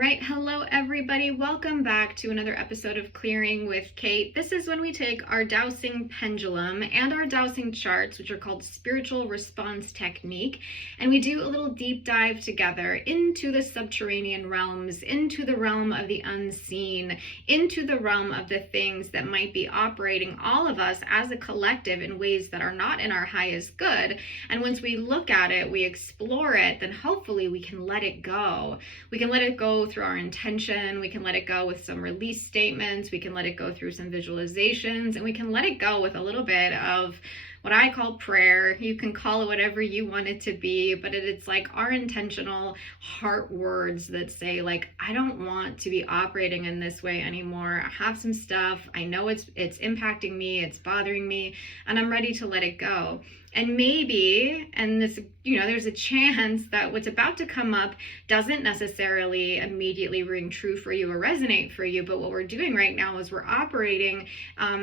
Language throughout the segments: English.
right, hello everybody. Welcome back to another episode of Clearing with Kate. This is when we take our dowsing pendulum and our dowsing charts, which are called spiritual response technique, and we do a little deep dive together into the subterranean realms, into the realm of the unseen, into the realm of the things that might be operating all of us as a collective in ways that are not in our highest good. And once we look at it, we explore it, then hopefully we can let it go. We can let it go through our intention, we can let it go with some release statements, we can let it go through some visualizations, and we can let it go with a little bit of what I call prayer. You can call it whatever you want it to be, but it's like our intentional heart words that say, like, I don't want to be operating in this way anymore. I have some stuff, I know it's impacting me, it's bothering me, and I'm ready to let it go. And maybe, and this, there's a chance that what's about to come up doesn't necessarily immediately ring true for you or resonate for you, but what we're doing right now is we're operating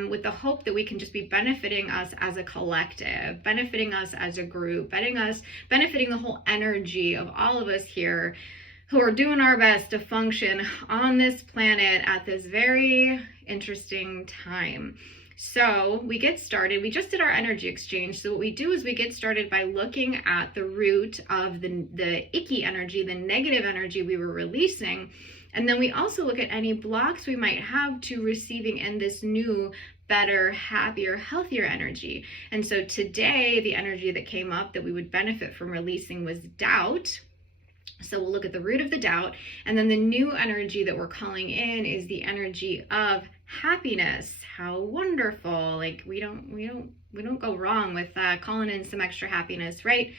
with the hope that we can just be benefiting us as a collective, benefiting us as a group, benefiting the whole energy of all of us here who are doing our best to function on this planet at this very interesting time. So we get started. We just did our energy exchange. So what we do is we get started by looking at the root of the icky energy, the negative energy we were releasing. And then we also look at any blocks we might have to receiving in this new, better, happier, healthier energy. And so today, the energy that came up that we would benefit from releasing was doubt. So we'll look at the root of the doubt, and then the new energy that we're calling in is the energy of happiness. How wonderful. Like we don't go wrong with calling in some extra happiness, right?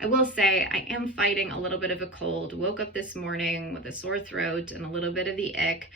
I will say I am fighting a little bit of a cold. Woke up this morning with a sore throat and a little bit of the ick.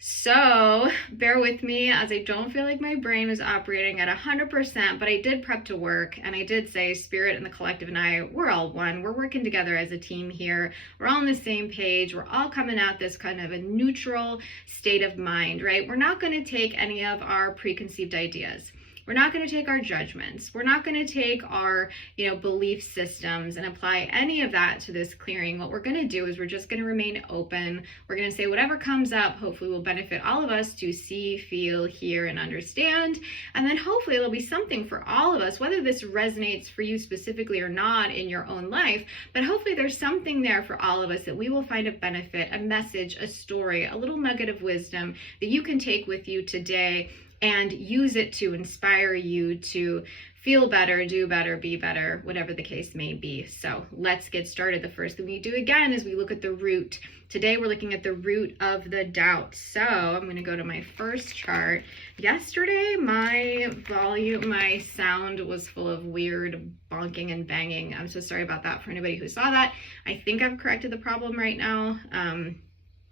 So bear with me as I don't feel like my brain is operating at 100%, but I did prep to work, and I did say Spirit and the collective and I, we're all one. We're working together as a team here. We're all on the same page. We're all coming at this kind of a neutral state of mind, right? We're not going to take any of our preconceived ideas. We're not going to take our judgments. We're not going to take our, belief systems and apply any of that to this clearing. What we're going to do is we're just going to remain open. We're going to say whatever comes up, hopefully will benefit all of us to see, feel, hear, and understand. And then hopefully it'll be something for all of us, whether this resonates for you specifically or not in your own life, but hopefully there's something there for all of us that we will find a benefit, a message, a story, a little nugget of wisdom that you can take with you today and use it to inspire you to feel better, do better, be better, whatever the case may be. So let's get started. The first thing we do again is we look at the root. Today we're looking at the root of the doubt. So I'm going to go to my first chart. Yesterday my sound was full of weird bonking and banging. I'm so sorry about that for anybody who saw that. I think I've corrected the problem right now,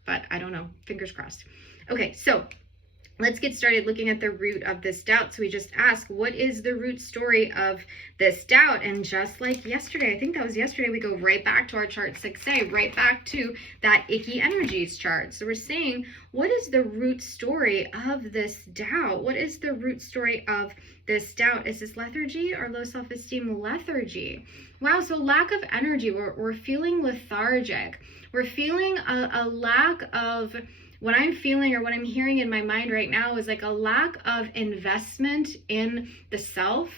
but I don't know. Fingers crossed. Okay, so let's get started looking at the root of this doubt. So we just ask, what is the root story of this doubt? And just like yesterday, I think that was yesterday, we go right back to our chart 6A, right back to that icky energies chart. So we're saying, what is the root story of this doubt? What is the root story of this doubt? Is this lethargy or low self-esteem? Lethargy. Wow, so lack of energy. We're feeling lethargic. We're feeling a lack of, what I'm feeling or what I'm hearing in my mind right now is like a lack of investment in the self,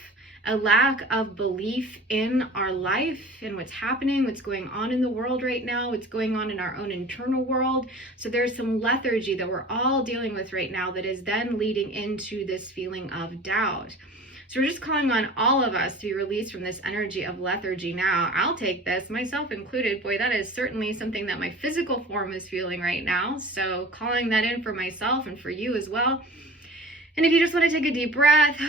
a lack of belief in our life and what's happening, what's going on in the world right now, what's going on in our own internal world. So there's some lethargy that we're all dealing with right now that is then leading into this feeling of doubt. So we're just calling on all of us to be released from this energy of lethargy now. I'll take this, myself included. Boy, that is certainly something that my physical form is feeling right now. So calling that in for myself and for you as well. And if you just want to take a deep breath,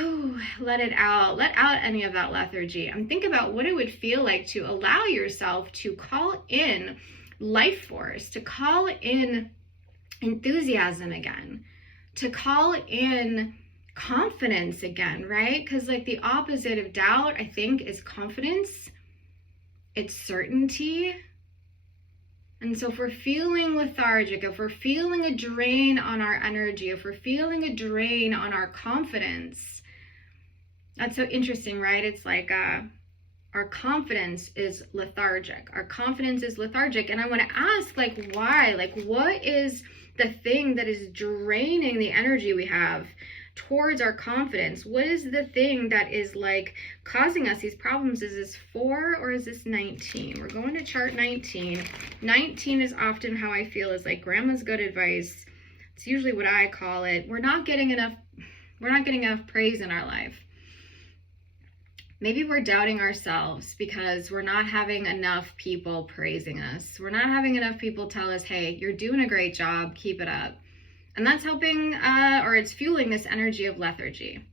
let it out. Let out any of that lethargy. And think about what it would feel like to allow yourself to call in life force, to call in enthusiasm again, to call in confidence again, right? Because like the opposite of doubt, I think, is confidence. It's certainty. And so if we're feeling lethargic, if we're feeling a drain on our energy, if we're feeling a drain on our confidence, that's so interesting, right? It's like our confidence is lethargic. Our confidence is lethargic. And I want to ask, like, why? Like, what is the thing that is draining the energy we have towards our confidence? What is the thing that is like causing us these problems? Is this 4 or is this 19? We're going to chart 19. 19 is often how I feel is like grandma's good advice. It's usually what I call it. We're not getting enough praise in our life. Maybe we're doubting ourselves because we're not having enough people praising us. We're not having enough people tell us, hey, you're doing a great job, keep it up. And that's helping, or it's fueling this energy of lethargy.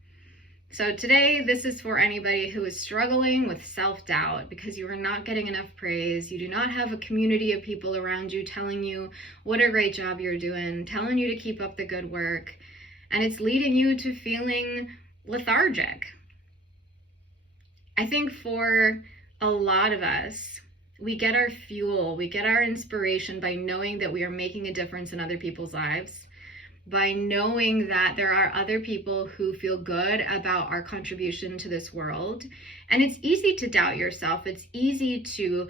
So today, this is for anybody who is struggling with self-doubt because you are not getting enough praise. You do not have a community of people around you telling you what a great job you're doing, telling you to keep up the good work. And it's leading you to feeling lethargic. I think for a lot of us, we get our fuel, we get our inspiration by knowing that we are making a difference in other people's lives, by knowing that there are other people who feel good about our contribution to this world. And it's easy to doubt yourself. It's easy to,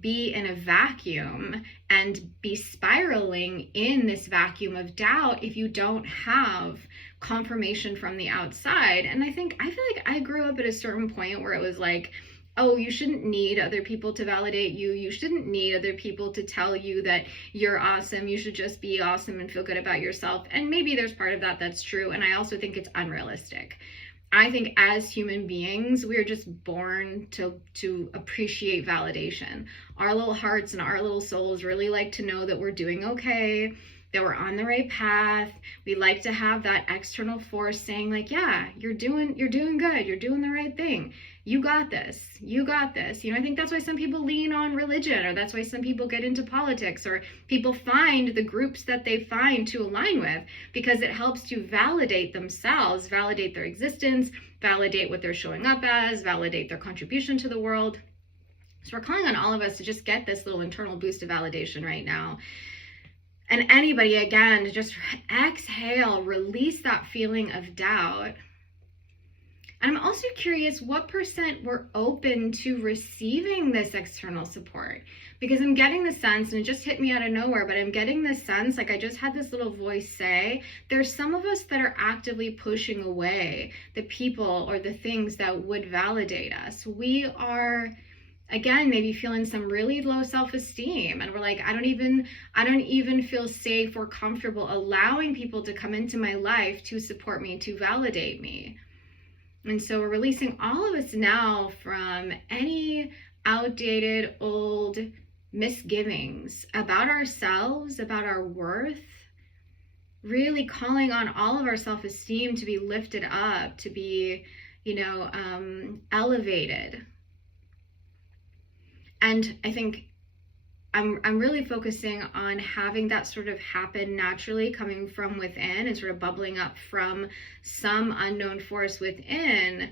be in a vacuum and be spiraling in this vacuum of doubt if you don't have confirmation from the outside. And I feel like I grew up at a certain point where it was like, oh, you shouldn't need other people to validate you. You shouldn't need other people to tell you that you're awesome. You should just be awesome and feel good about yourself. And maybe there's part of that that's true. And I also think it's unrealistic. I think as human beings, we're just born to appreciate validation. Our little hearts and our little souls really like to know that we're doing okay, that we're on the right path. We like to have that external force saying like, yeah, you're doing good. You're doing the right thing. You got this. You got this. I think that's why some people lean on religion, or that's why some people get into politics, or people find the groups that they find to align with, because it helps to validate themselves, validate their existence, validate what they're showing up as, validate their contribution to the world. So we're calling on all of us to just get this little internal boost of validation right now. And anybody, again, to just exhale, release that feeling of doubt. And I'm also curious what % were open to receiving this external support, because I'm getting the sense, and it just hit me out of nowhere, but I'm getting the sense, like I just had this little voice say, there's some of us that are actively pushing away the people or the things that would validate us. We are, again, maybe feeling some really low self-esteem, and we're like, I don't even feel safe or comfortable allowing people to come into my life to support me, to validate me. And so we're releasing all of us now from any outdated, old misgivings about ourselves, about our worth, really calling on all of our self-esteem to be lifted up, to be, elevated. And I think I'm really focusing on having that sort of happen naturally, coming from within and sort of bubbling up from some unknown force within.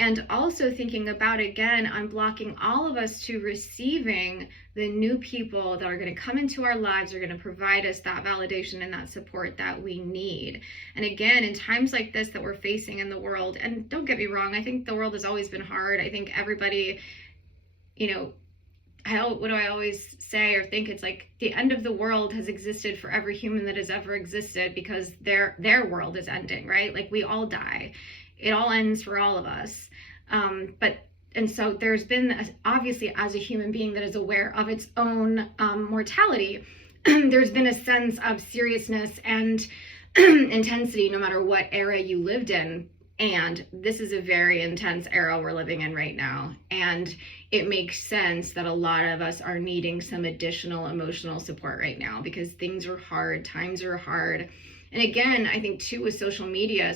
And also thinking about, again, unblocking all of us to receiving the new people that are going to come into our lives, are going to provide us that validation and that support that we need. And again, in times like this that we're facing in the world, and don't get me wrong, I think the world has always been hard. I think everybody, what do I always say or think? It's like the end of the world has existed for every human that has ever existed, because their world is ending, right? Like we all die. It all ends for all of us. And so there's been, obviously, as a human being that is aware of its own mortality, there's been a sense of seriousness and intensity no matter what era you lived in. And this is a very intense era we're living in right now. And it makes sense that a lot of us are needing some additional emotional support right now, because things are hard, times are hard. And again, I think too with social media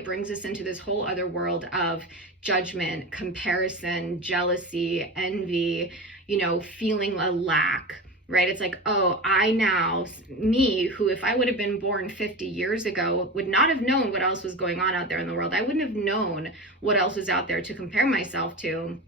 brings us into this whole other world of judgment, comparison, jealousy, envy, feeling a lack, right? It's like, oh, me, who if I would have been born 50 years ago, would not have known what else was going on out there in the world. I wouldn't have known what else was out there to compare myself to.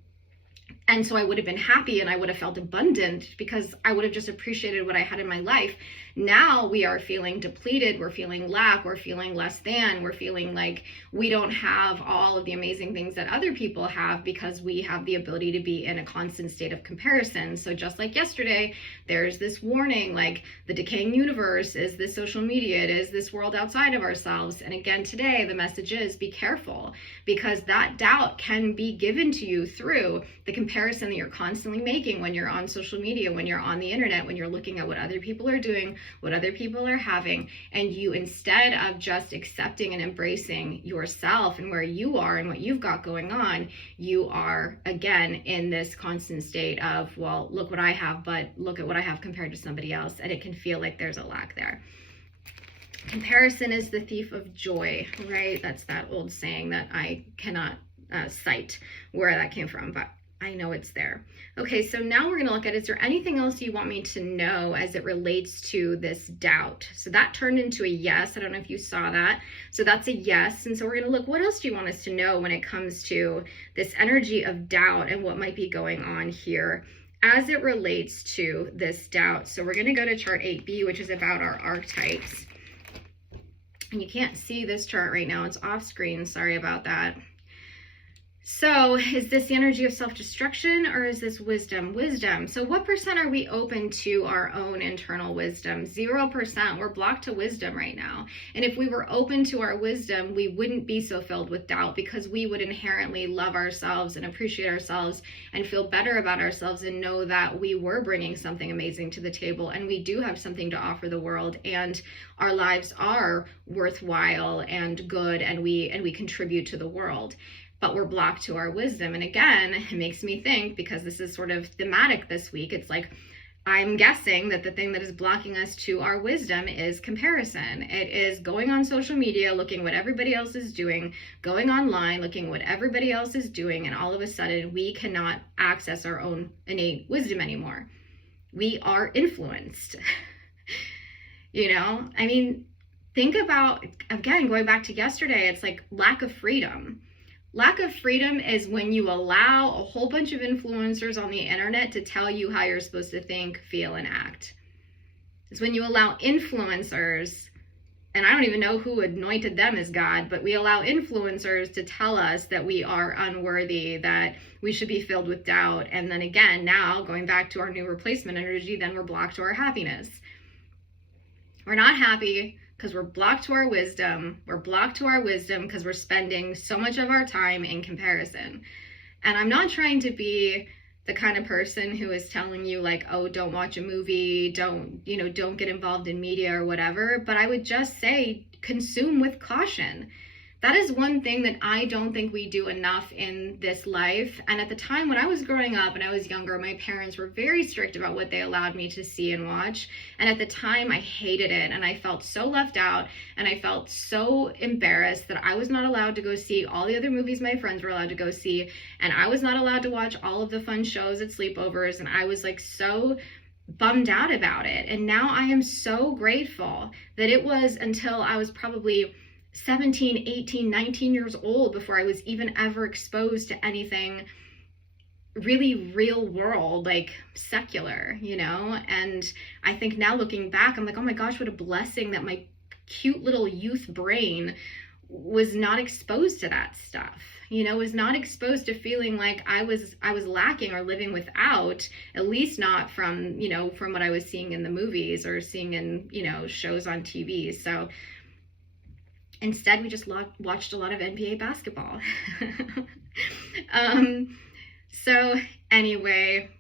And so I would have been happy and I would have felt abundant because I would have just appreciated what I had in my life. Now we are feeling depleted, we're feeling lack, we're feeling less than, we're feeling like we don't have all of the amazing things that other people have because we have the ability to be in a constant state of comparison. So just like yesterday, there's this warning, like the decaying universe is this social media, it is this world outside of ourselves. And again, today, the message is be careful, because that doubt can be given to you through the comparison that you're constantly making when you're on social media, when you're on the internet, when you're looking at what other people are doing, what other people are having, and you, instead of just accepting and embracing yourself and where you are and what you've got going on, you are again in this constant state of, well, look what I have, but look at what I have compared to somebody else, and it can feel like there's a lack there. Comparison is the thief of joy, right? That's that old saying that I cannot cite where that came from, but I know it's there. Okay, so now we're going to look at, is there anything else you want me to know as it relates to this doubt? So that turned into a yes. I don't know if you saw that. So that's a yes. And so we're going to look, what else do you want us to know when it comes to this energy of doubt and what might be going on here as it relates to this doubt? So we're going to go to chart 8B, which is about our archetypes. And you can't see this chart right now. It's off screen. Sorry about that. So is this the energy of self-destruction, or is this wisdom? Wisdom. So what percent are we open to our own internal wisdom? 0%. We're blocked to wisdom right now. And if we were open to our wisdom, we wouldn't be so filled with doubt, because we would inherently love ourselves and appreciate ourselves and feel better about ourselves and know that we were bringing something amazing to the table, and we do have something to offer the world, and our lives are worthwhile and good, and we contribute to the world. But we're blocked to our wisdom. And again, it makes me think, because this is sort of thematic this week, it's like, I'm guessing that the thing that is blocking us to our wisdom is comparison. It is going on social media, looking what everybody else is doing, going online, looking what everybody else is doing, and all of a sudden we cannot access our own innate wisdom anymore. We are influenced. You know, I mean, think about, again, going back to yesterday, it's like lack of freedom. Lack of freedom is when you allow a whole bunch of influencers on the internet to tell you how you're supposed to think, feel, and act. It's when you allow influencers, and I don't even know who anointed them as God, but we allow influencers to tell us that we are unworthy, that we should be filled with doubt. And then again, now going back to our new replacement energy, then we're blocked to our happiness. We're not happy because we're blocked to our wisdom. We're blocked to our wisdom because we're spending so much of our time in comparison. And I'm not trying to be the kind of person who is telling you like, oh, don't watch a movie, don't get involved in media or whatever. But I would just say, consume with caution. That is one thing that I don't think we do enough in this life. And at the time when I was growing up and I was younger, my parents were very strict about what they allowed me to see and watch. And at the time I hated it, and I felt so left out, and I felt so embarrassed that I was not allowed to go see all the other movies my friends were allowed to go see. And I was not allowed to watch all of the fun shows at sleepovers. And I was like so bummed out about it. And now I am so grateful that it was until I was probably 17, 18, 19 years old before I was even ever exposed to anything really real world, like secular, And I think now looking back, I'm like, oh my gosh, what a blessing that my cute little youth brain was not exposed to that stuff, was not exposed to feeling like I was lacking or living without, at least not from what I was seeing in the movies or seeing in, shows on TV. So instead, we just watched a lot of NBA basketball. So anyway,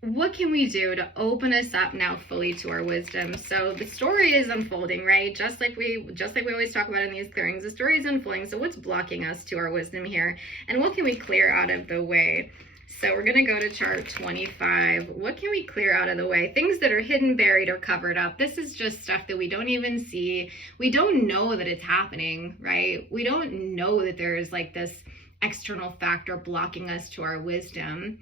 what can we do to open us up now fully to our wisdom? So the story is unfolding, right? Just like we always talk about in these clearings, the story is unfolding. So what's blocking us to our wisdom here? And what can we clear out of the way? So we're going to go to chart 25. What can we clear out of the way? Things that are hidden, buried, or covered up. This is just stuff that we don't even see. We don't know that it's happening, right? We don't know that there is like this external factor blocking us to our wisdom.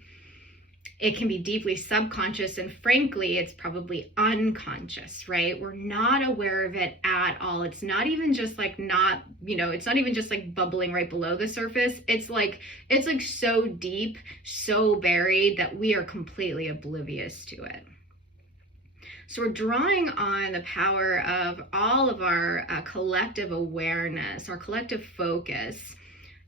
It can be deeply subconscious, and frankly, it's probably unconscious, right? We're not aware of it at all. It's not even just like it's not even just like bubbling right below the surface. It's like so deep, so buried that we are completely oblivious to it. So we're drawing on the power of all of our collective awareness, our collective focus,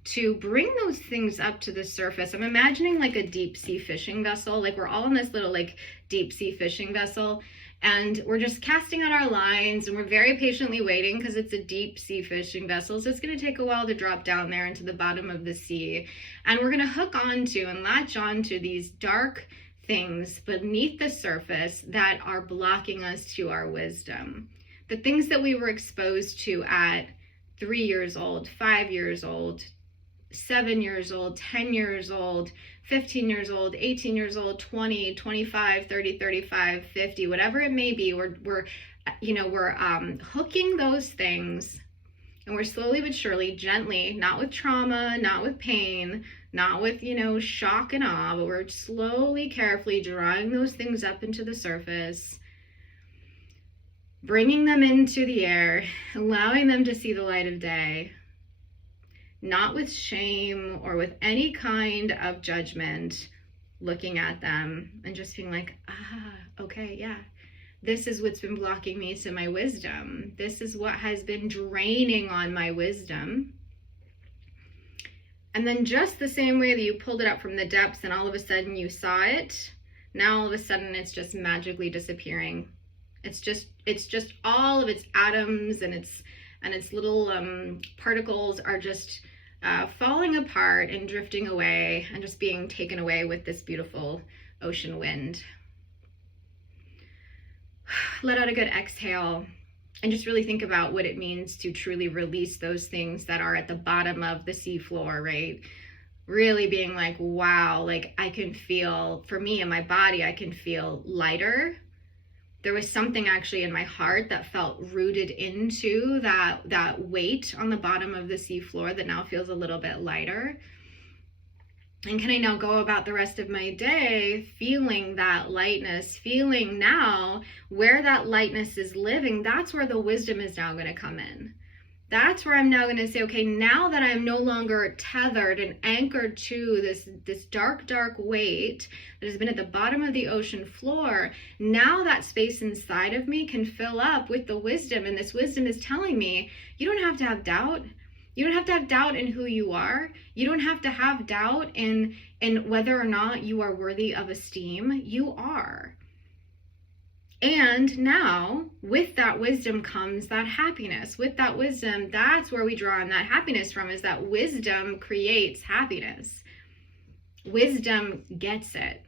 to bring those things up to the surface. I'm imagining like a deep sea fishing vessel, like we're all in this little like deep sea fishing vessel, and we're just casting out our lines, and we're very patiently waiting because it's a deep sea fishing vessel. So it's going to take a while to drop down there into the bottom of the sea. And we're going to hook onto and latch onto these dark things beneath the surface that are blocking us to our wisdom. The things that we were exposed to at 3 years old, 5 years old, 7 years old, 10 years old, 15 years old, 18 years old, 20, 25, 30, 35, 50, whatever it may be. We're hooking those things, and we're slowly but surely, gently, not with trauma, not with pain, not with, shock and awe, but we're slowly, carefully drawing those things up into the surface, bringing them into the air, allowing them to see the light of day, not with shame or with any kind of judgment, looking at them and just being like, okay, yeah, this is what's been blocking me to my wisdom. This is what has been draining on my wisdom. And then just the same way that you pulled it up from the depths and all of a sudden you saw it, now all of a sudden it's just magically disappearing. It's just all of its atoms and its little particles are just falling apart and drifting away and just being taken away with this beautiful ocean wind. Let out a good exhale and just really think about what it means to truly release those things that are at the bottom of the sea floor, right? Really being like, wow, like I can feel, for me in my body, I can feel lighter. There was something actually in my heart that felt rooted into that weight on the bottom of the sea floor that now feels a little bit lighter. And can I now go about the rest of my day feeling that lightness, feeling now where that lightness is living? That's where the wisdom is now going to come in. That's where I'm now going to say, okay, now that I'm no longer tethered and anchored to this dark, dark weight that has been at the bottom of the ocean floor, now that space inside of me can fill up with the wisdom. And this wisdom is telling me, you don't have to have doubt. You don't have to have doubt in who you are. You don't have to have doubt in whether or not you are worthy of esteem. You are. And now, with that wisdom comes that happiness. With that wisdom, that's where we draw on that happiness from, is that wisdom creates happiness. Wisdom gets it,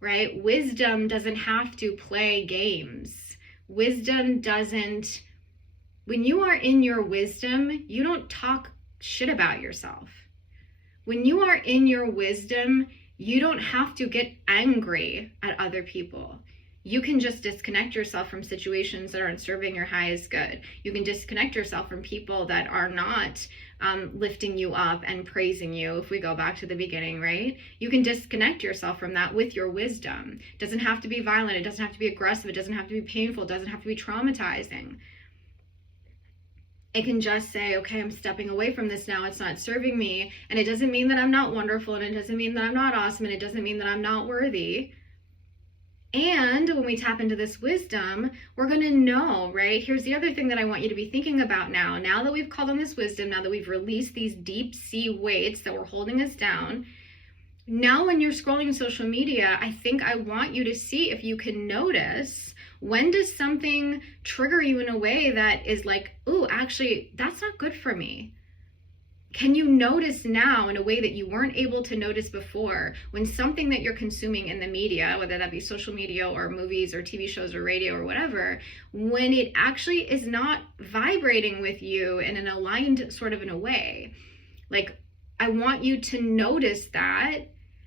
right? Wisdom doesn't have to play games. Wisdom doesn't, when you are in your wisdom, you don't talk shit about yourself. When you are in your wisdom, you don't have to get angry at other people. You can just disconnect yourself from situations that aren't serving your highest good. You can disconnect yourself from people that are not lifting you up and praising you. If we go back to the beginning, right? You can disconnect yourself from that with your wisdom. It doesn't have to be violent. It doesn't have to be aggressive. It doesn't have to be painful. It doesn't have to be traumatizing. It can just say, okay, I'm stepping away from this now. It's not serving me. And it doesn't mean that I'm not wonderful. And it doesn't mean that I'm not awesome. And it doesn't mean that I'm not worthy. And when we tap into this wisdom, we're going to know, right? Here's the other thing that I want you to be thinking about now. Now that we've called on this wisdom, now that we've released these deep sea weights that were holding us down, now when you're scrolling social media, I think I want you to see if you can notice, when does something trigger you in a way that is like, ooh, actually, that's not good for me. Can you notice now in a way that you weren't able to notice before, when something that you're consuming in the media, whether that be social media or movies or TV shows or radio or whatever, when it actually is not vibrating with you in an aligned sort of in a way? Like, I want you to notice that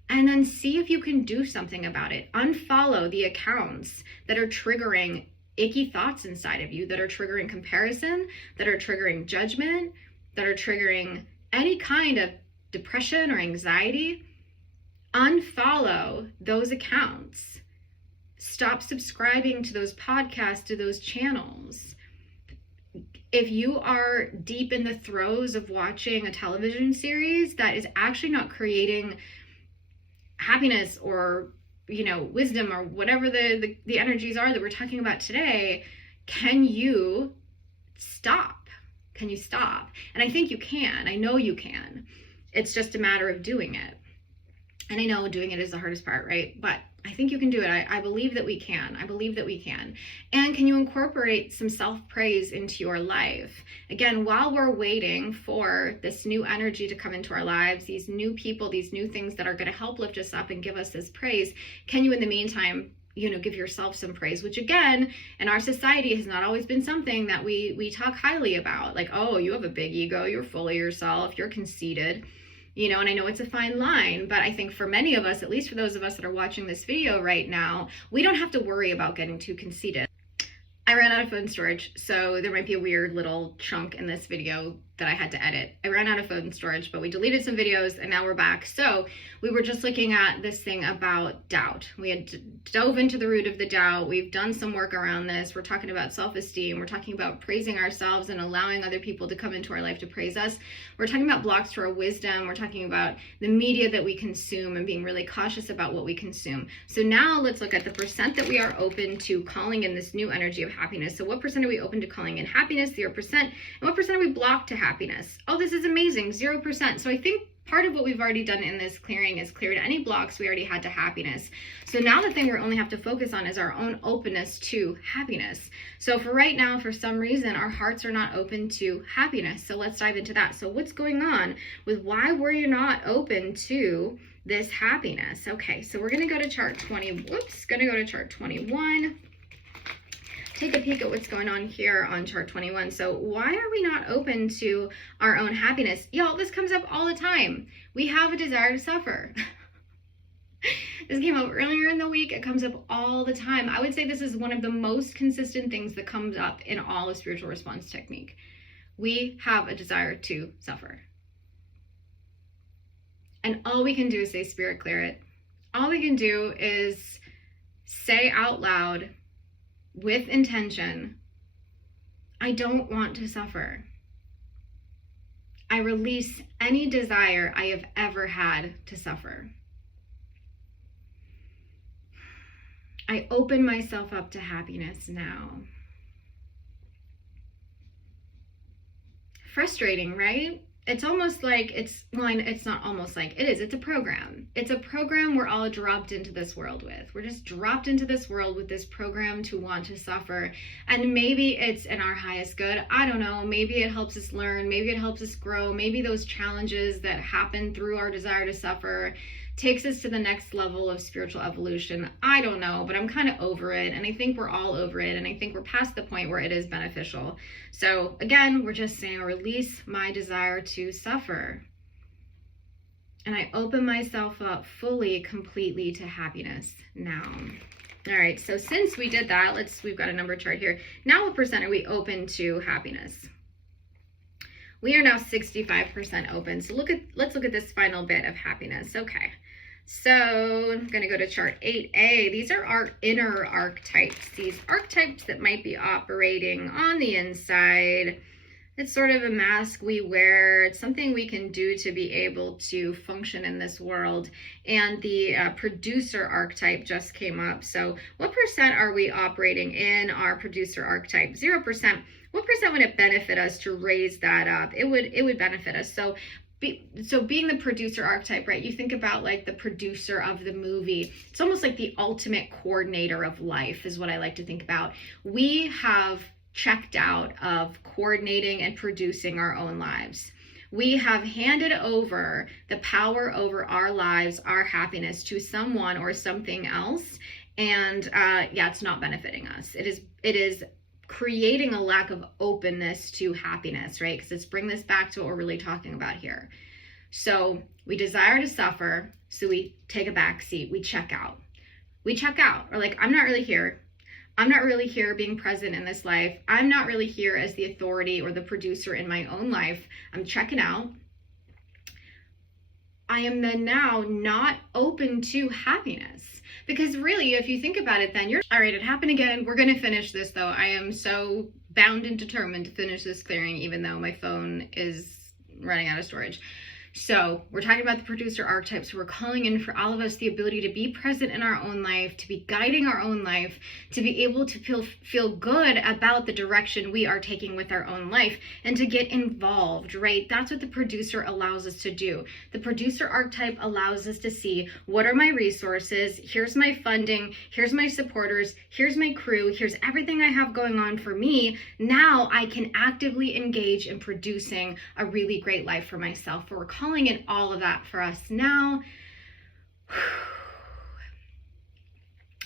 and then see if you can do something about it. Unfollow the accounts that are triggering icky thoughts inside of you, that are triggering comparison, that are triggering judgment, that are triggering any kind of depression or anxiety. unfollow those accounts. Stop subscribing to those podcasts, to those channels. If you are deep in the throes of watching a television series that is actually not creating happiness or, wisdom or whatever the energies are that we're talking about today, can you stop? Can you stop? And I think you can. I know you can. It's just a matter of doing it. And I know doing it is the hardest part, right? But I think you can do it. I believe that we can. I believe that we can. And can you incorporate some self-praise into your life? Again, while we're waiting for this new energy to come into our lives, these new people, these new things that are going to help lift us up and give us this praise, can you in the meantime, give yourself some praise, which again, in our society has not always been something that we talk highly about. Like, oh, you have a big ego, you're full of yourself, you're conceited. And I know it's a fine line, but I think for many of us, at least for those of us that are watching this video right now, we don't have to worry about getting too conceited. I ran out of phone storage, so there might be a weird little chunk in this video that I had to edit. I ran out of phone storage, but we deleted some videos and now we're back. So we were just looking at this thing about doubt. We had dove into the root of the doubt. We've done some work around this. We're talking about self-esteem. We're talking about praising ourselves and allowing other people to come into our life to praise us. We're talking about blocks to our wisdom. We're talking about the media that we consume and being really cautious about what we consume. So now let's look at the percent that we are open to calling in this new energy of happiness. So what percent are we open to calling in happiness? 0%. And what percent are we blocked to happiness? Oh, this is amazing. 0%. So I think part of what we've already done in this clearing is cleared any blocks we already had to happiness. So now the thing we only have to focus on is our own openness to happiness. So for right now, for some reason, our hearts are not open to happiness. So let's dive into that. So what's going on with why were you not open to this happiness? Okay, so we're going to go to chart 20. Going to go to chart 21. Take a peek at what's going on here on chart 21. So why are we not open to our own happiness? Y'all, this comes up all the time. We have a desire to suffer. This came up earlier in the week. It comes up all the time. I would say this is one of the most consistent things that comes up in all of spiritual response technique. We have a desire to suffer. And all we can do is say, Spirit, clear it. All we can do is say out loud, with intention, I don't want to suffer. I release any desire I have ever had to suffer. I open myself up to happiness now. Frustrating, right? It's almost like it's not almost like, it is, it's a program. It's a program we're all dropped into this world with. We're just dropped into this world with this program to want to suffer. And maybe it's in our highest good. I don't know. Maybe it helps us learn. Maybe it helps us grow. Maybe those challenges that happen through our desire to suffer takes us to the next level of spiritual evolution. I don't know, but I'm kind of over it. And I think we're all over it. And I think we're past the point where it is beneficial. So again, we're just saying, release my desire to suffer. And I open myself up fully, completely to happiness now. All right, so since we did that, we've got a number chart here. Now what percent are we open to happiness? We are now 65% open. So let's look at this final bit of happiness. Okay. So I'm going to go to chart 8A. These are our inner archetypes, these archetypes that might be operating on the inside. It's sort of a mask we wear. It's something we can do to be able to function in this world. And the producer archetype just came up. So what percent are we operating in our producer archetype? 0%. What percent would it benefit us to raise that up? It would benefit us. So being the producer archetype, right? You think about like the producer of the movie. It's almost like the ultimate coordinator of life is what I like to think about. We have checked out of coordinating and producing our own lives. We have handed over the power over our lives, our happiness to someone or something else. And it's not benefiting us. It is creating a lack of openness to happiness, right? Because let's bring this back to what we're really talking about here. So we desire to suffer, so we take a back seat, we check out. We're like, I'm not really here. I'm not really here being present in this life. I'm not really here as the authority or the producer in my own life. I'm checking out. I am then now not open to happiness. Because really, if you think about it, then you're, all right, it happened again. We're going to finish this though. I am so bound and determined to finish this clearing, even though my phone is running out of storage. So we're talking about the producer archetypes. We're calling in for all of us the ability to be present in our own life, to be guiding our own life, to be able to feel good about the direction we are taking with our own life, and to get involved, right? That's what the producer allows us to do. The producer archetype allows us to see, what are my resources? Here's my funding. Here's my supporters. Here's my crew. Here's everything I have going on for me. Now I can actively engage in producing a really great life for myself. We're calling in all of that for us now.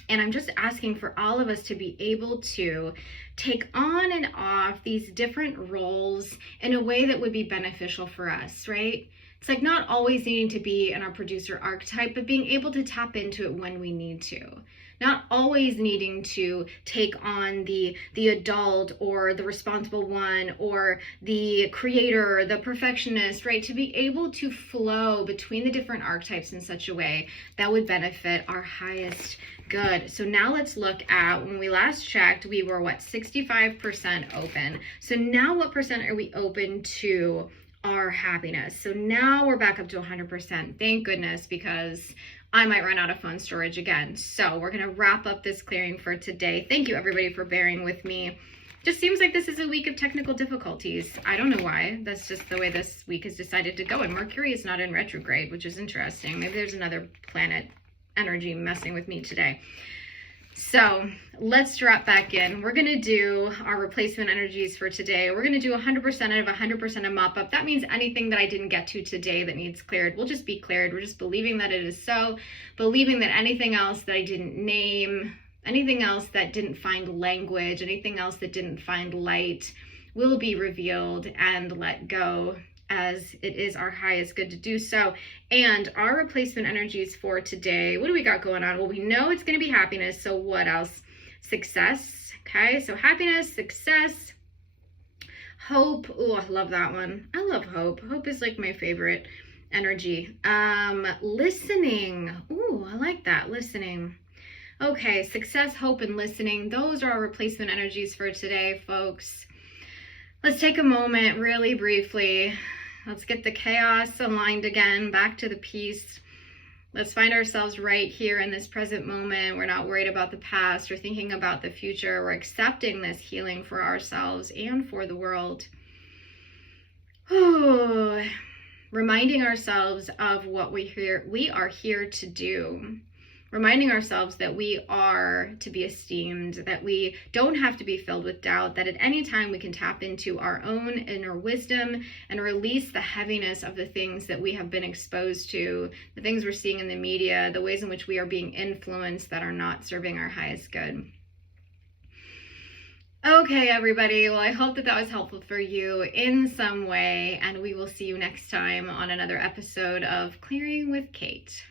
And I'm just asking for all of us to be able to take on and off these different roles in a way that would be beneficial for us, right? It's like not always needing to be in our producer archetype, but being able to tap into it when we need to. Not always needing to take on the adult or the responsible one or the creator, the perfectionist, right? To be able to flow between the different archetypes in such a way that would benefit our highest good. So now let's look at, when we last checked, we were what, 65% open. So now what percent are we open to our happiness? So now we're back up to 100%. Thank goodness, because I might run out of phone storage again. So we're going to wrap up this clearing for today. Thank you everybody for bearing with me. Just seems like this is a week of technical difficulties. I don't know why. That's just the way this week has decided to go. And Mercury is not in retrograde, which is interesting. Maybe there's another planet energy messing with me today. So let's drop back in. We're going to do our replacement energies for today. We're going to do 100% of 100% of mop up. That means anything that I didn't get to today that needs cleared will just be cleared. We're just believing that it is so, believing that anything else that I didn't name, anything else that didn't find language, anything else that didn't find light will be revealed and let go, as it is our highest good to do so. And our replacement energies for today, what do we got going on? Well, we know it's going to be happiness. So what else? Success. Okay, so happiness, success, hope. Oh, I love that one. I love hope. Hope is like my favorite energy. Listening. Oh, I like that. Listening. Okay, success, hope, and listening. Those are our replacement energies for today, folks. Let's take a moment really briefly. Let's get the chaos aligned again, back to the peace. Let's find ourselves right here in this present moment. We're not worried about the past or thinking about the future. We're accepting this healing for ourselves and for the world. Oh, reminding ourselves of what we are here to do. Reminding ourselves that we are to be esteemed, that we don't have to be filled with doubt, that at any time we can tap into our own inner wisdom and release the heaviness of the things that we have been exposed to, the things we're seeing in the media, the ways in which we are being influenced that are not serving our highest good. Okay, everybody. Well, I hope that that was helpful for you in some way, and we will see you next time on another episode of Clearing with Kate.